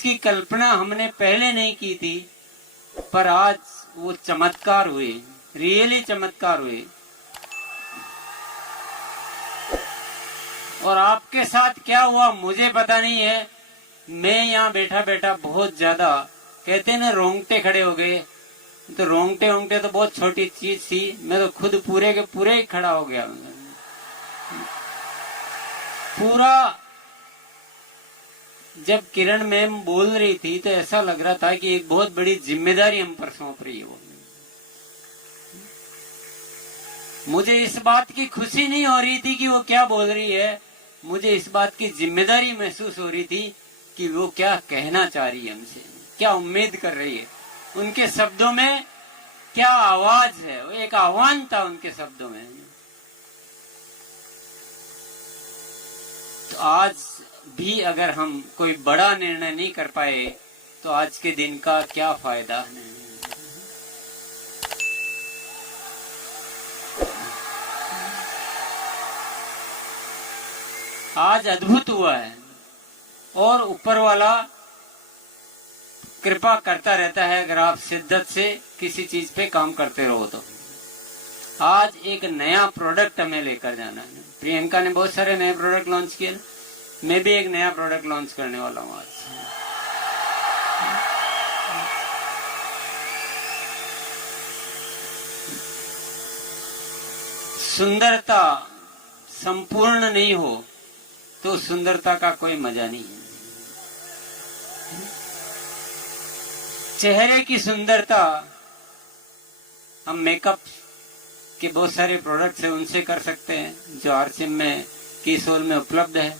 जिसकी कल्पना हमने पहले नहीं की थी, पर आज वो चमत्कार हुए, रियली चमत्कार हुए। और आपके साथ क्या हुआ मुझे पता नहीं है। मैं यहाँ बैठा बैठा बहुत ज्यादा, कहते ना, रोंगटे खड़े हो गए। तो रोंगटे वोंगटे तो बहुत छोटी चीज थी, मैं तो खुद पूरे के पूरे ही खड़ा हो गया। पूरा जब किरण मैम बोल रही थी तो ऐसा लग रहा था कि एक बहुत बड़ी जिम्मेदारी हम पर सौंप रही है वो। मुझे इस बात की खुशी नहीं हो रही थी कि वो क्या बोल रही है, मुझे इस बात की जिम्मेदारी महसूस हो रही थी कि वो क्या कहना चाह रही है हमसे, क्या उम्मीद कर रही है। उनके शब्दों में क्या आवाज है, वो एक आह्वान था उनके शब्दों में। तो आज भी अगर हम कोई बड़ा निर्णय नहीं कर पाए तो आज के दिन का क्या फायदा। आज अद्भुत हुआ है और ऊपर वाला कृपा करता रहता है अगर आप शिद्दत से किसी चीज पे काम करते रहो तो। आज एक नया प्रोडक्ट हमें लेकर जाना है। प्रियंका ने बहुत सारे नए प्रोडक्ट लॉन्च किए, मैं भी एक नया प्रोडक्ट लॉन्च करने वाला हूँ आज। सुंदरता संपूर्ण नहीं हो तो सुंदरता का कोई मजा नहीं है। चेहरे की सुंदरता हम मेकअप के बहुत सारे प्रोडक्ट्स हैं उनसे कर सकते हैं जो आरसीएम में कीसोल में उपलब्ध है।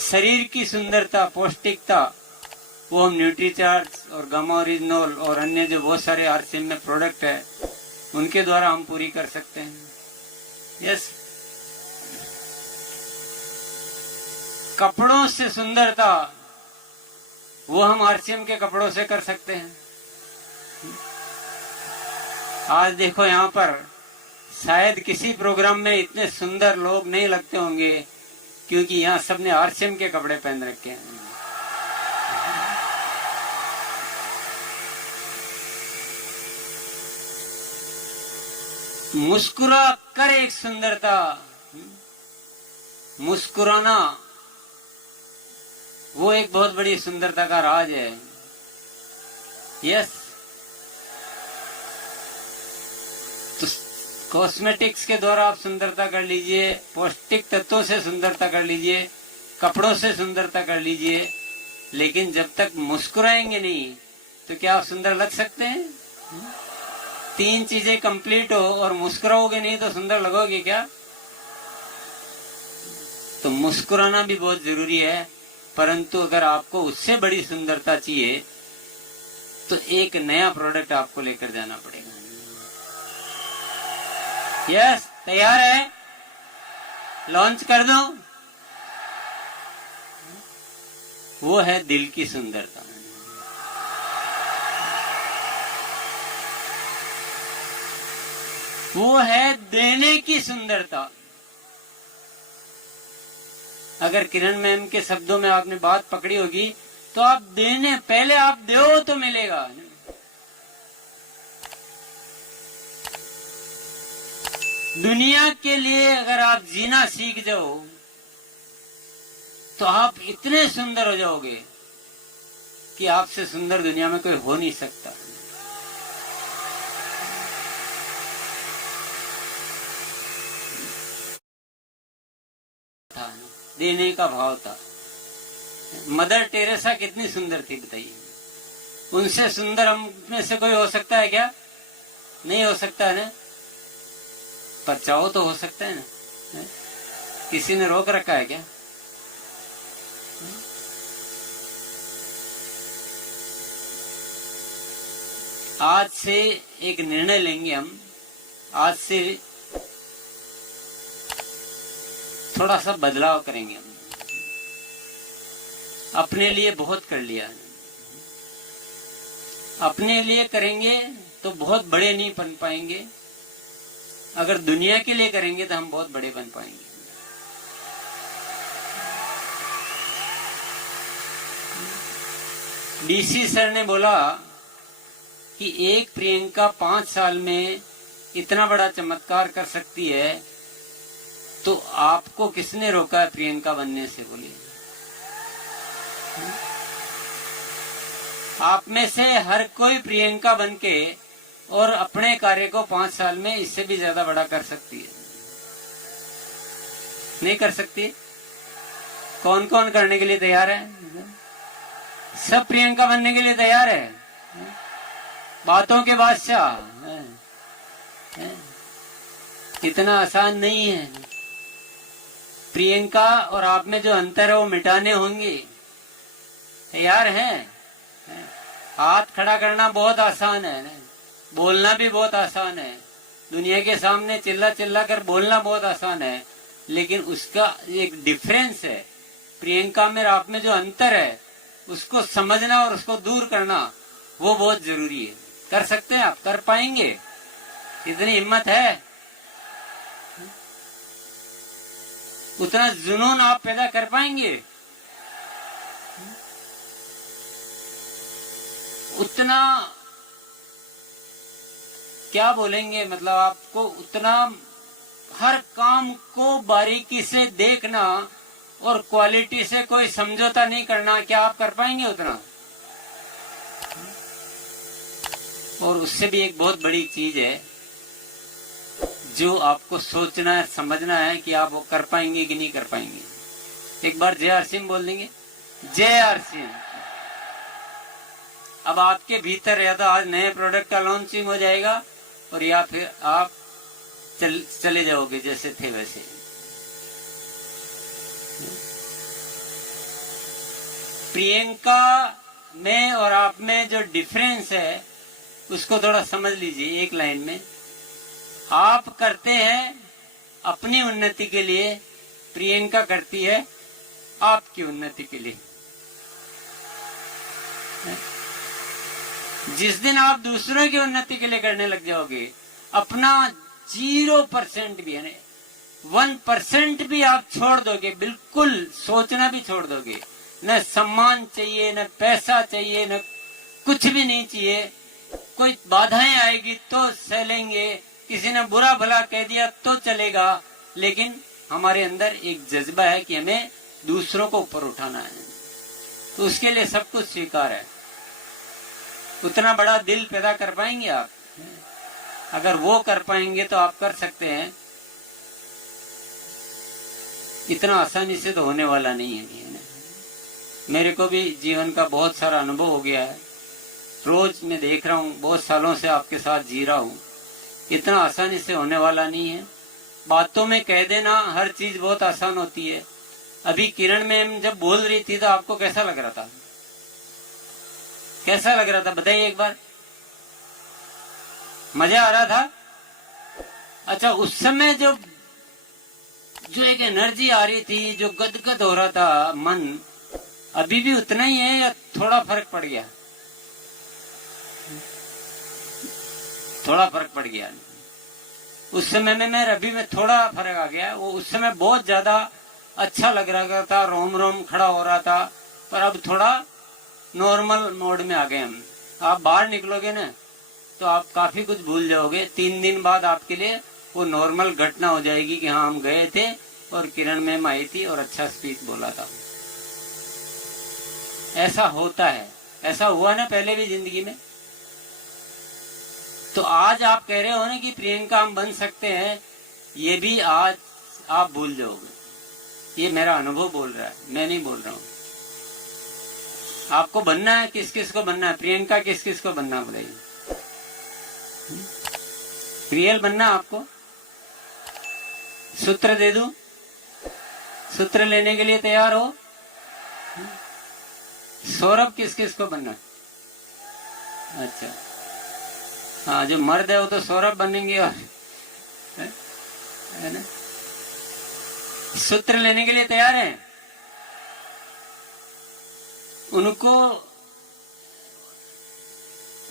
शरीर की सुंदरता, पौष्टिकता, वो हम न्यूट्रीचार्ज और गामा ओरिजिनल और अन्य जो बहुत सारे आरसीएम में प्रोडक्ट है उनके द्वारा हम पूरी कर सकते हैं। यस, कपड़ों से सुंदरता वो हम आरसीएम के कपड़ों से कर सकते हैं। आज देखो यहाँ पर शायद किसी प्रोग्राम में इतने सुंदर लोग नहीं लगते होंगे क्योंकि यहाँ सबने आरसीएम के कपड़े पहन रखे हैं। मुस्कुरा कर एक सुंदरता, मुस्कुराना वो एक बहुत बड़ी सुंदरता का राज है। यस, तो कॉस्मेटिक्स के द्वारा आप सुंदरता कर लीजिए, पौष्टिक तत्वों से सुंदरता कर लीजिए, कपड़ों से सुंदरता कर लीजिए, लेकिन जब तक मुस्कुराएंगे नहीं तो क्या आप सुंदर लग सकते हैं? तीन चीजें कंप्लीट हो और मुस्कुराओगे नहीं तो सुंदर लगोगे क्या? तो मुस्कुराना भी बहुत जरूरी है, परंतु अगर आपको उससे बड़ी सुंदरता चाहिए तो एक नया प्रोडक्ट आपको लेकर जाना पड़ेगा। यस, तैयार है? लॉन्च कर दो। वो है दिल की सुंदरता। वो है देने की सुंदरता। अगर किरण मैम के शब्दों में आपने बात पकड़ी होगी तो आप देने, पहले आप दो तो मिलेगा। दुनिया के लिए अगर आप जीना सीख जाओ तो आप इतने सुंदर हो जाओगे कि आपसे सुंदर दुनिया में कोई हो नहीं सकता। देने का भाव था। मदर टेरेसा कितनी सुंदर थी बताइए। उनसे सुंदर हम में से कोई हो सकता है क्या? नहीं हो सकता है ना। पर चाहो तो हो सकता है ना। किसी ने रोक रखा है क्या? आज से एक निर्णय लेंगे हम। आज से थोड़ा सा बदलाव करेंगे हम। अपने लिए बहुत कर लिया, अपने लिए करेंगे तो बहुत बड़े नहीं बन पाएंगे। अगर दुनिया के लिए करेंगे तो हम बहुत बड़े बन पाएंगे। डीसी सर ने बोला कि एक प्रियंका 5 साल में इतना बड़ा चमत्कार कर सकती है, तो आपको किसने रोका है प्रियंका बनने से? बोलिए। आप में से हर कोई प्रियंका बनके और अपने कार्य को 5 साल में इससे भी ज्यादा बड़ा कर सकती है। नहीं कर सकती? कौन कौन करने के लिए तैयार है? सब प्रियंका बनने के लिए तैयार है? बातों के बादशाह। इतना आसान नहीं है। प्रियंका और आप में जो अंतर है वो मिटाने होंगे। तैयार हैं? हाथ खड़ा करना बहुत आसान है, बोलना भी बहुत आसान है, दुनिया के सामने चिल्ला चिल्ला कर बोलना बहुत आसान है, लेकिन उसका एक डिफरेंस है। प्रियंका में और आप में जो अंतर है उसको समझना और उसको दूर करना वो बहुत जरूरी है। कर सकते हैं आप? कर पाएंगे? इतनी हिम्मत है? उतना जुनून आप पैदा कर पाएंगे? उतना क्या बोलेंगे, मतलब आपको उतना हर काम को बारीकी से देखना और क्वालिटी से कोई समझौता नहीं करना, क्या आप कर पाएंगे उतना? और उससे भी एक बहुत बड़ी चीज है जो आपको सोचना है, समझना है कि आप वो कर पाएंगे कि नहीं कर पाएंगे। एक बार जय आर सिंह बोल देंगे, जय आर सिंह। अब आपके भीतर या तो आज नए प्रोडक्ट का लॉन्चिंग हो जाएगा और या फिर आप चले जाओगे जैसे थे वैसे। प्रियंका में और आप में जो डिफरेंस है उसको थोड़ा समझ लीजिए एक लाइन में। आप करते हैं अपनी उन्नति के लिए, प्रियंका करती है आपकी उन्नति के लिए। जिस दिन आप दूसरों की उन्नति के लिए करने लग जाओगे, अपना 0% भी है 1% भी आप छोड़ दोगे, बिल्कुल सोचना भी छोड़ दोगे, न सम्मान चाहिए, न पैसा चाहिए, न कुछ भी नहीं चाहिए। कोई बाधाएं आएगी तो सह लेंगे, किसी ने बुरा भला कह दिया तो चलेगा, लेकिन हमारे अंदर एक जज्बा है कि हमें दूसरों को ऊपर उठाना है, तो उसके लिए सब कुछ स्वीकार है। उतना बड़ा दिल पैदा कर पाएंगे आप? अगर वो कर पाएंगे तो आप कर सकते हैं। इतना आसानी से तो होने वाला नहीं है। मेरे को भी जीवन का बहुत सारा अनुभव हो गया है, रोज मैं देख रहा हूँ, बहुत सालों से आपके साथ जी रहा हूँ। इतना आसानी से होने वाला नहीं है। बातों में कह देना हर चीज बहुत आसान होती है। अभी किरण मैम जब बोल रही थी तो आपको कैसा लग रहा था? कैसा लग रहा था बताइए एक बार। मजा आ रहा था? अच्छा, उस समय जो एक एनर्जी आ रही थी, जो गदगद हो रहा था मन, अभी भी उतना ही है या थोड़ा फर्क पड़ गया? थोड़ा फर्क पड़ गया। उस समय में अभी में थोड़ा फर्क आ गया। वो उस समय बहुत ज्यादा अच्छा लग रहा था, रोम रोम खड़ा हो रहा था, पर अब थोड़ा नॉर्मल मोड में आ गए हम। आप बाहर निकलोगे ना तो आप काफी कुछ भूल जाओगे। 3 दिन बाद आपके लिए वो नॉर्मल घटना हो जाएगी कि हाँ हम गए थे और किरण मैम आई थी और अच्छा स्पीच बोला था। ऐसा होता है, ऐसा हुआ ना पहले भी जिंदगी में। तो आज आप कह रहे हो ना कि प्रियंका हम बन सकते हैं, ये भी आज आप भूल जाओगे। ये मेरा अनुभव बोल रहा है, मैं नहीं बोल रहा हूं। आपको बनना है, किस किस को बनना है? प्रियंका किस किस को बनना है बताइए? रियल बनना आपको? सूत्र दे दूं? सूत्र लेने के लिए तैयार हो? सौरभ किस किस को बनना है? अच्छा, हाँ, जो मर्द है वो तो सौरभ बनेंगे। और है ना? सूत्र लेने के लिए तैयार हैं? उनको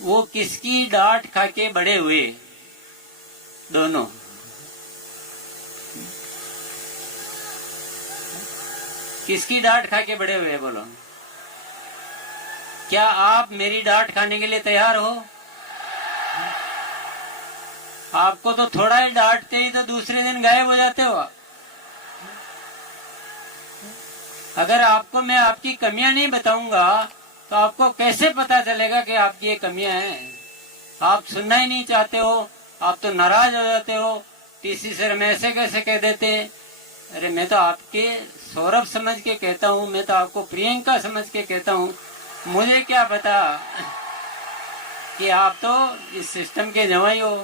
वो किसकी डांट खा के बड़े हुए दोनों? किसकी डांट खा के बड़े हुए बोलो? क्या आप मेरी डांट खाने के लिए तैयार हो? आपको तो थोड़ा ही डांटते ही तो दूसरे दिन गायब हो जाते हो। अगर आपको मैं आपकी कमियां नहीं बताऊंगा तो आपको कैसे पता चलेगा कि आपकी ये कमियां हैं? आप सुनना ही नहीं चाहते हो, आप तो नाराज हो जाते हो। टीसी सर में ऐसे कैसे कह देते हैं? अरे मैं तो आपके सौरभ समझ के कहता हूँ, मैं तो आपको प्रियंका समझ के कहता हूँ। मुझे क्या पता कि आप तो इस सिस्टम के जवाई हो।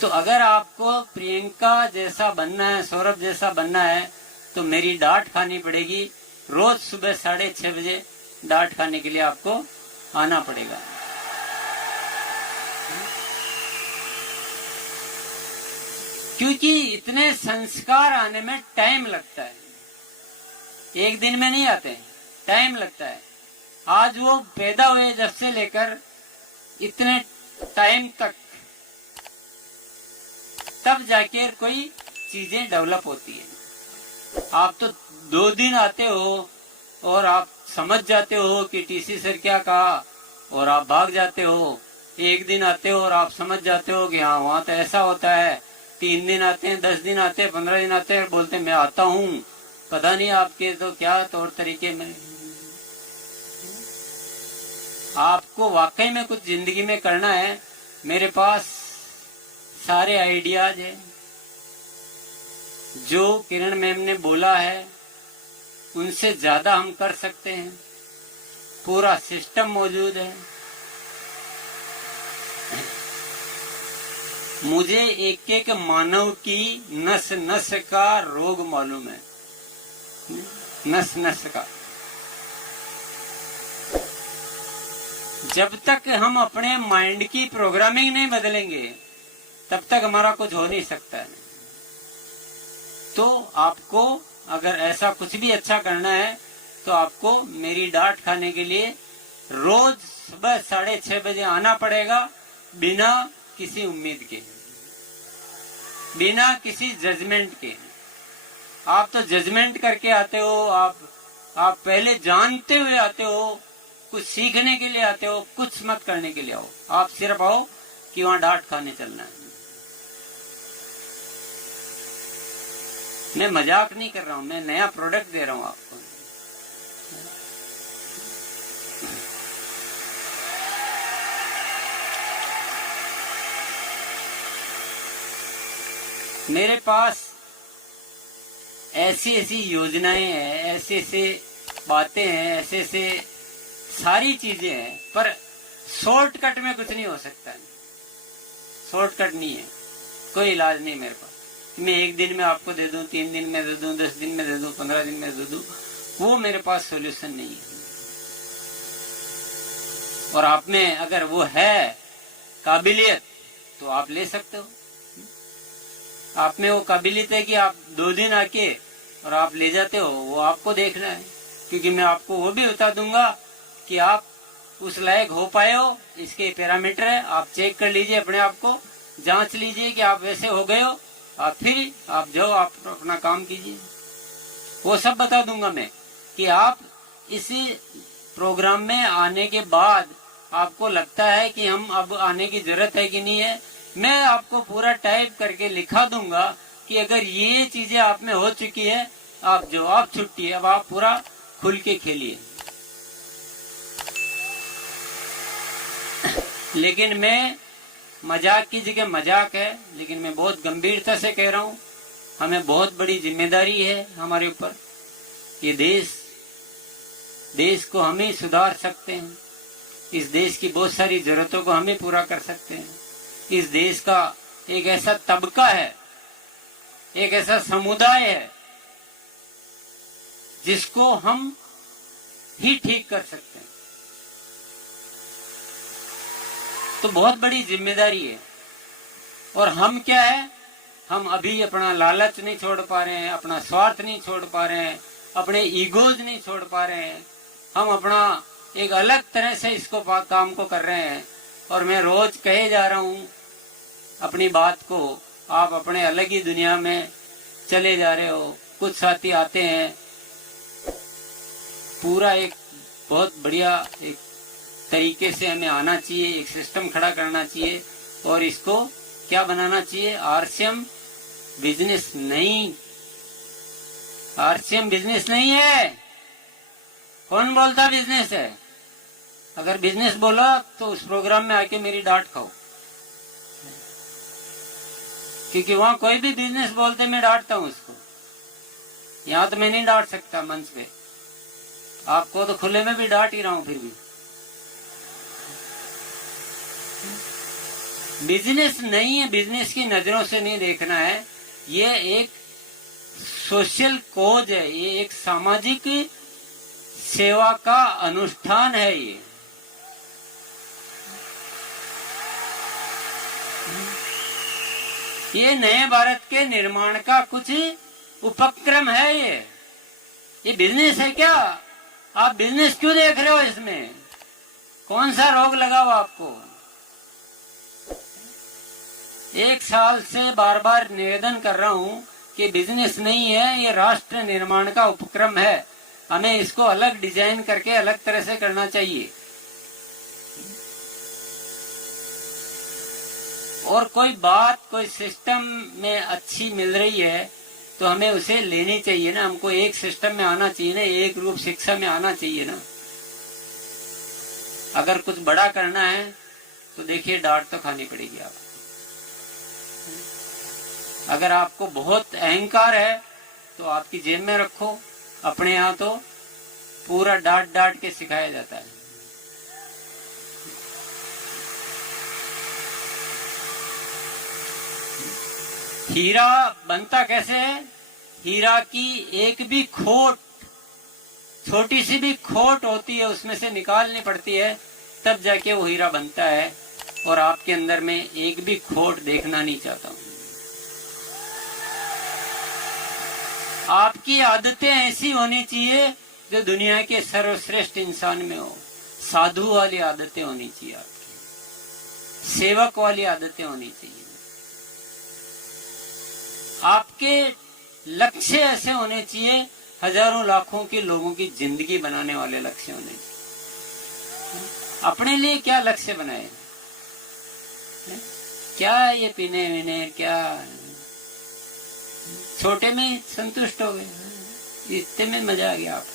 तो अगर आपको प्रियंका जैसा बनना है, सौरभ जैसा बनना है, तो मेरी डांट खानी पड़ेगी। रोज सुबह 6:30 बजे डांट खाने के लिए आपको आना पड़ेगा। क्योंकि इतने संस्कार आने में टाइम लगता है, एक दिन में नहीं आते, टाइम लगता है। आज वो पैदा हुए जब से लेकर इतने टाइम तक, तब जाके कोई चीजें डेवलप होती है। आप तो 2 दिन आते हो और आप समझ जाते हो कि टीसी सर क्या कहा और आप भाग जाते हो। 1 दिन आते हो और आप समझ जाते हो कि हाँ वहां तो ऐसा होता है। 3 दिन आते हैं, 10 दिन आते हैं, 15 दिन आते हैं, बोलते मैं आता हूँ। पता नहीं आपके तो क्या तौर तरीके में। आपको वाकई में कुछ जिंदगी में करना है, मेरे पास सारे आइडियाज है। जो किरण मैम ने बोला है उनसे ज्यादा हम कर सकते हैं। पूरा सिस्टम मौजूद है। मुझे एक एक मानव की नस नस का रोग मालूम है, नस नस का। जब तक हम अपने माइंड की प्रोग्रामिंग नहीं बदलेंगे तब तक हमारा कुछ हो नहीं सकता है। तो आपको अगर ऐसा कुछ भी अच्छा करना है तो आपको मेरी डांट खाने के लिए रोज सुबह 6:30 बजे आना पड़ेगा, बिना किसी उम्मीद के, बिना किसी जजमेंट के। आप तो जजमेंट करके आते हो, आप पहले जानते हुए आते हो, कुछ सीखने के लिए आते हो, कुछ मत करने के लिए आओ। आप सिर्फ आओ कि वहां डांट खाने चलना है। मैं मजाक नहीं कर रहा हूं, मैं नया प्रोडक्ट दे रहा हूं आपको। मेरे पास ऐसी ऐसी योजनाएं हैं, ऐसे ऐसे बातें हैं, ऐसे ऐसे सारी चीजें हैं, पर शॉर्टकट में कुछ नहीं हो सकता है। शॉर्टकट नहीं है, कोई इलाज नहीं मेरे पास। मैं 1 दिन में आपको दे दूं, 3 दिन में दे दूं, 10 दिन में दे दूं, 15 दिन में दे दूं, वो मेरे पास सॉल्यूशन नहीं है। और आप में अगर वो है काबिलियत तो आप ले सकते हो। आप में वो काबिलियत है कि आप 2 दिन आके और आप ले जाते हो, वो आपको देखना है। क्योंकि मैं आपको वो भी बता दूंगा कि आप उस लायक हो पाए हो। इसके पैरामीटर है, आप चेक कर लीजिए, अपने आप को जांच लीजिए कि आप वैसे हो गए हो। आप फिर आप जाओ, आप अपना काम कीजिए। वो सब बता दूंगा मैं कि आप इसी प्रोग्राम में आने के बाद आपको लगता है कि हम अब आने की जरूरत है कि नहीं है, मैं आपको पूरा टाइप करके लिखा दूंगा कि अगर ये चीजें आप में हो चुकी है, आप जो आप छुट्टी है, अब आप पूरा खुल के खेलिए। लेकिन मैं मजाक की जगह मजाक है, लेकिन मैं बहुत गंभीरता से कह रहा हूँ। हमें बहुत बड़ी जिम्मेदारी है हमारे ऊपर। ये देश को हम ही सुधार सकते हैं। इस देश की बहुत सारी जरूरतों को हम ही पूरा कर सकते हैं। इस देश का एक ऐसा तबका है, एक ऐसा समुदाय है जिसको हम ही ठीक कर सकते हैं। तो बहुत बड़ी जिम्मेदारी है। और हम क्या है, हम अभी अपना लालच नहीं छोड़ पा रहे हैं, अपना स्वार्थ नहीं छोड़ पा रहे हैं, अपने ईगोज नहीं छोड़ पा रहे हैं। हम अपना एक अलग तरह से इसको काम को कर रहे हैं। और मैं रोज कहे जा रहा हूँ अपनी बात को, आप अपने अलग ही दुनिया में चले जा रहे हो। कुछ साथी आते हैं पूरा एक बहुत बढ़िया एक तरीके से हमें आना चाहिए, एक सिस्टम खड़ा करना चाहिए और इसको क्या बनाना चाहिए। आरसीएम बिजनेस नहीं, आरसीएम बिजनेस नहीं है। कौन बोलता बिजनेस है? अगर बिजनेस बोला तो उस प्रोग्राम में आके मेरी डांट खाओ, क्योंकि वहां कोई भी बिजनेस बोलते मैं डांटता हूं उसको। यहां तो मैं नहीं डांट सकता मंच पे, आपको तो खुले में भी डांट ही रहा हूं। फिर भी बिजनेस नहीं है, बिजनेस की नजरों से नहीं देखना है। ये एक सोशल कोज है, ये एक सामाजिक सेवा का अनुष्ठान है। ये नए भारत के निर्माण का कुछ उपक्रम है। ये बिजनेस है क्या? आप बिजनेस क्यों देख रहे हो इसमें? कौन सा रोग लगा हुआ आपको? एक साल से बार बार निवेदन कर रहा हूं कि बिजनेस नहीं है, ये राष्ट्र निर्माण का उपक्रम है। हमें इसको अलग डिजाइन करके अलग तरह से करना चाहिए। और कोई बात कोई सिस्टम में अच्छी मिल रही है तो हमें उसे लेनी चाहिए ना। हमको एक सिस्टम में आना चाहिए ना, एक रूप शिक्षा में आना चाहिए ना। अगर कुछ बड़ा करना है तो देखिए डांट तो खानी पड़ेगी आपको। अगर आपको बहुत अहंकार है तो आपकी जेब में रखो, अपने यहाँ तो पूरा डांट डांट के सिखाया जाता है। हीरा बनता कैसे है? हीरा की एक भी खोट, छोटी सी भी खोट होती है, उसमें से निकालनी पड़ती है, तब जाके वो हीरा बनता है। और आपके अंदर में एक भी खोट देखना नहीं चाहता हूं। आपकी आदतें ऐसी होनी चाहिए जो दुनिया के सर्वश्रेष्ठ इंसान में हो। साधु वाली आदतें होनी चाहिए आपकी, सेवक वाली आदतें होनी चाहिए। आपके लक्ष्य ऐसे होने चाहिए, हजारों लाखों के लोगों की जिंदगी बनाने वाले लक्ष्य होने चाहिए। अपने लिए क्या लक्ष्य बनाए? क्या ये पीने वीने, क्या छोटे में संतुष्ट हो गए, इतने में मजा आ गया आप।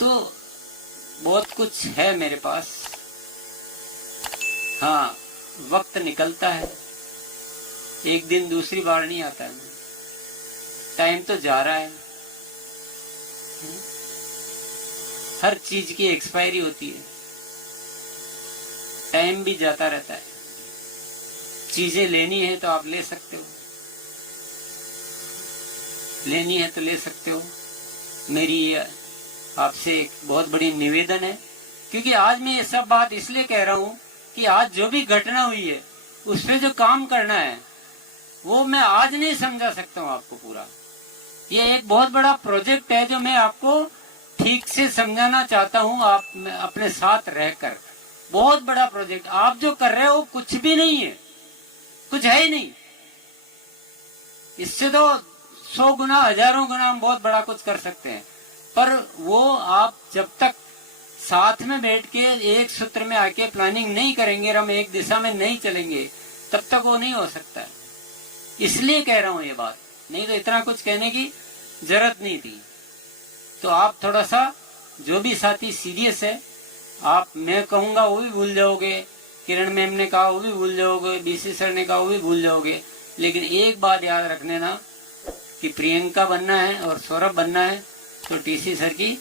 तो बहुत कुछ है मेरे पास। हाँ, वक्त निकलता है, एक दिन दूसरी बार नहीं आता है। टाइम तो जा रहा है, हर चीज की एक्सपायरी होती है, टाइम भी जाता रहता है। चीजें लेनी है तो आप ले सकते हो, लेनी है तो ले सकते हो। मेरी ये आपसे एक बहुत बड़ी निवेदन है, क्योंकि आज मैं ये सब बात इसलिए कह रहा हूं कि आज जो भी घटना हुई है उस पे जो काम करना है वो मैं आज नहीं समझा सकता हूँ आपको पूरा। ये एक बहुत बड़ा प्रोजेक्ट है जो मैं आपको ठीक से समझाना चाहता हूँ, आप अपने साथ रहकर। बहुत बड़ा प्रोजेक्ट आप जो कर रहे हो कुछ भी नहीं है, कुछ है ही नहीं। इससे तो 100 गुना, हजारों गुना हम बहुत बड़ा कुछ कर सकते हैं। पर वो आप जब तक साथ में बैठ के एक सूत्र में आके प्लानिंग नहीं करेंगे, हम एक दिशा में नहीं चलेंगे, तब तक वो नहीं हो सकता है। इसलिए कह रहा हूं ये बात, नहीं तो इतना कुछ कहने की जरूरत नहीं थी। तो आप थोड़ा सा, जो भी साथी सीरियस है, आप, मैं कहूंगा वो भी भूल जाओगे, किरण मैम ने कहा वो भी भूल जाओगे, बीसी सर ने कहा वो भी भूल जाओगे। लेकिन एक बात याद रखने ना, कि प्रियंका बनना है और सौरभ बनना है तो टीसी सर की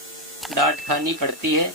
डांट खानी पड़ती है।